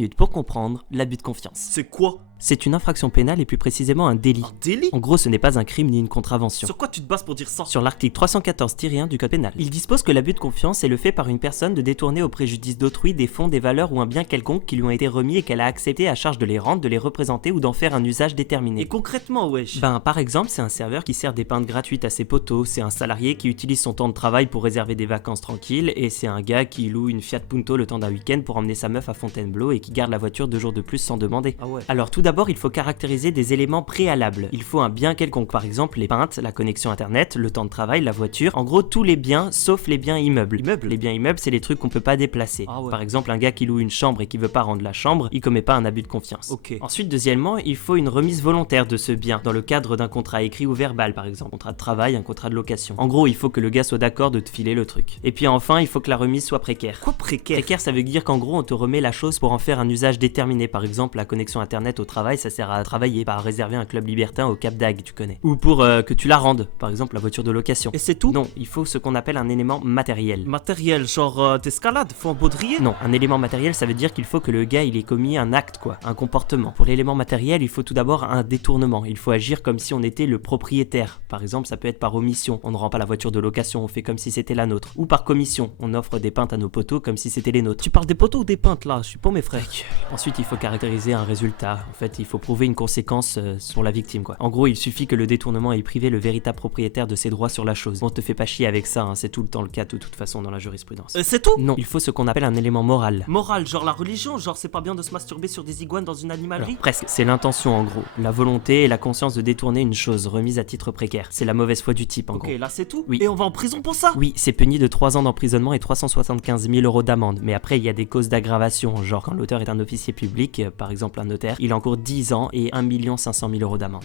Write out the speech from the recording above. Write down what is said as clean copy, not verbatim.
minutes pour comprendre l'abus de confiance. C'est quoi? C'est une infraction pénale et plus précisément un délit. Un délit? En gros, ce n'est pas un crime ni une contravention. Sur quoi tu te bases pour dire ça? Sur l'article 314-1 du code pénal. Il dispose que l'abus de confiance est le fait par une personne de détourner au préjudice d'autrui des fonds, des valeurs ou un bien quelconque qui lui ont été remis et qu'elle a accepté à charge de les rendre, de les représenter ou d'en faire un usage déterminé. Et concrètement, wesh? Par exemple, c'est un serveur qui sert des pintes gratuites à ses potos, c'est un salarié qui utilise son temps de travail pour réserver des vacances tranquilles, et c'est un gars qui loue une Fiat Punto le temps d'un week-end pour emmener sa meuf à Fontainebleau et qui garde la voiture 2 jours de plus sans demander. Ah ouais. Alors tout d'abord, il faut caractériser des éléments préalables. Il faut un bien quelconque, par exemple les pintes, la connexion internet, le temps de travail, la voiture, en gros tous les biens sauf les biens immeubles. Les biens immeubles, c'est les trucs qu'on peut pas déplacer. Ah ouais. Par exemple, un gars qui loue une chambre et qui veut pas rendre la chambre, il commet pas un abus de confiance. Ok. Ensuite, deuxièmement, il faut une remise volontaire de ce bien, dans le cadre d'un contrat écrit ou verbal, par exemple, un contrat de travail, un contrat de location. En gros, il faut que le gars soit d'accord de te filer le truc. Et puis enfin, il faut que la remise soit précaire. Quoi précaire? Précaire, ça veut dire qu'en gros, on te remet la chose pour en faire un usage déterminé. Par exemple, la connexion internet au travail, ça sert à travailler, pas à réserver un club libertin au Cap d'Agde, tu connais. Ou pour que tu la rendes, par exemple la voiture de location. Et c'est tout? Non, il faut ce qu'on appelle un élément matériel. Matériel, genre d'escalade, faut un baudrier? Non, un élément matériel, ça veut dire qu'il faut que le gars il ait commis un acte, quoi, un comportement. Pour l'élément matériel, il faut tout d'abord un détournement. Il faut agir comme si on était le propriétaire. Par exemple, ça peut être par omission. On ne rend pas la voiture de location, on fait comme si c'était la nôtre. Ou par commission. On offre des pintes à nos potos comme si c'était les nôtres. Tu parles des poteaux ou des pintes là? Je suis pas mes frères. Ensuite, il faut caractériser un résultat. En fait, il faut prouver une conséquence sur la victime, quoi. En gros, il suffit que le détournement ait privé le véritable propriétaire de ses droits sur la chose. On te fait pas chier avec ça, hein, c'est tout le temps le cas de toute façon dans la jurisprudence. C'est tout? Non, il faut ce qu'on appelle un élément moral. Moral, genre la religion, genre c'est pas bien de se masturber sur des iguanes dans une animalerie? Alors, presque, c'est l'intention en gros. La volonté et la conscience de détourner une chose remise à titre précaire. C'est la mauvaise foi du type en Ok, gros. là c'est tout? Oui. Et on va en prison pour ça? Oui, c'est puni de 3 ans d'emprisonnement et 375 000 € d'amende. Mais après, il y a des causes d'aggravation, genre quand l'auteur est un officier public, par exemple un notaire, il encourt 10 ans et 1 500 000 € d'amende.